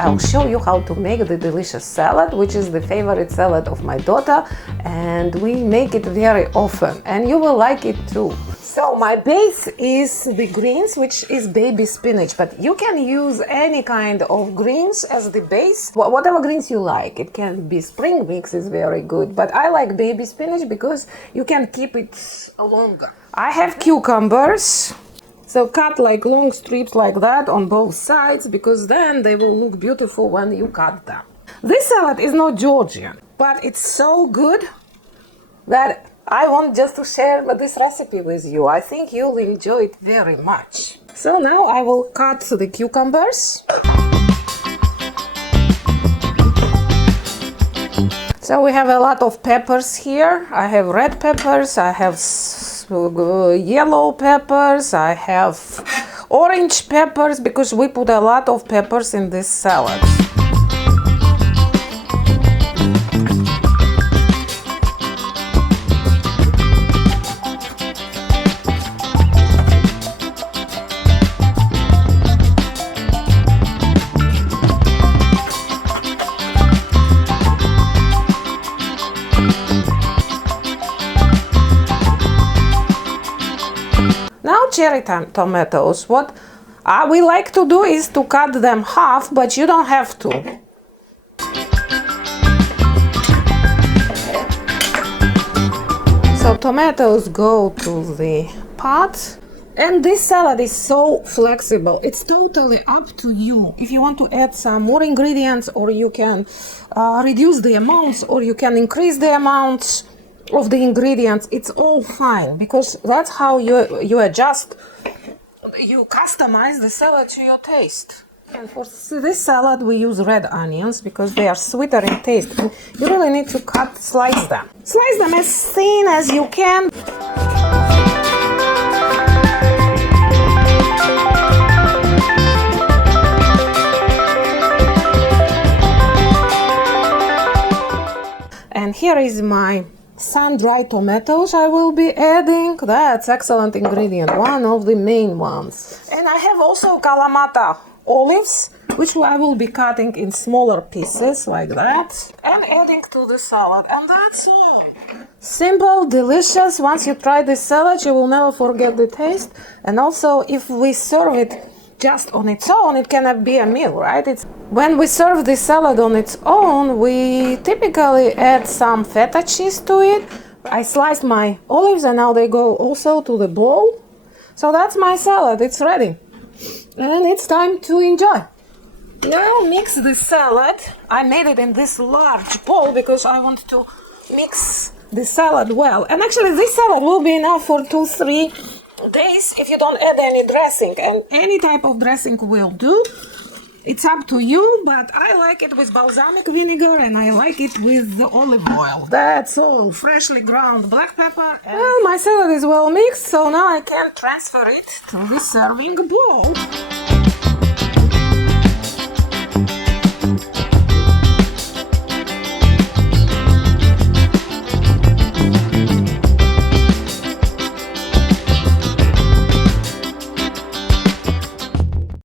I'll show you how to make the delicious salad, which is the favorite salad of my daughter, and we make it very often, and you will like it too. So my base is the greens, which is baby spinach, but you can use any kind of greens as the base, whatever greens you like. It can be spring mix, is very good, but I like baby spinach because you can keep it longer. I have cucumbers, so cut like long strips like that on both sides, because then they will look beautiful when you cut them. This salad is not Georgian, but it's so good that I want just to share this recipe with you. I think you'll enjoy it very much. So now I will cut the cucumbers. So we have a lot of peppers here. I have red peppers, I have yellow peppers, I have orange peppers, because we put a lot of peppers in this salad. Now cherry tomatoes, what we like to do is to cut them half, but you don't have to. So tomatoes go to the pot. And this salad is so flexible. It's totally up to you. If you want to add some more ingredients, or you can reduce the amounts, or you can increase the amounts of the ingredients, it's all fine, because that's how you adjust, you customize the salad to your taste. And for this salad we use red onions because they are sweeter in taste. And you really need to slice them. Slice them as thin as you can. And here is my sun-dried tomatoes I will be adding. That's excellent ingredient, one of the main ones. And I have also Kalamata olives, which I will be cutting in smaller pieces like that and adding to the salad. And that's all. Simple, delicious. Once you try this salad, you will never forget the taste. And also, if we serve it just on its own, it cannot be a meal, right? When we serve the salad on its own, we typically add some feta cheese to it. I sliced my olives and now they go also to the bowl. So that's my salad, it's ready. And it's time to enjoy. Now mix the salad. I made it in this large bowl because I want to mix the salad well. And actually this salad will be enough for 2-3 days if you don't add any dressing, and any type of dressing will do. It's up to you, but I like it with balsamic vinegar and I like it with the olive oil. That's all. Freshly ground black pepper. Well, my salad is well mixed, so now I can transfer it to the serving bowl.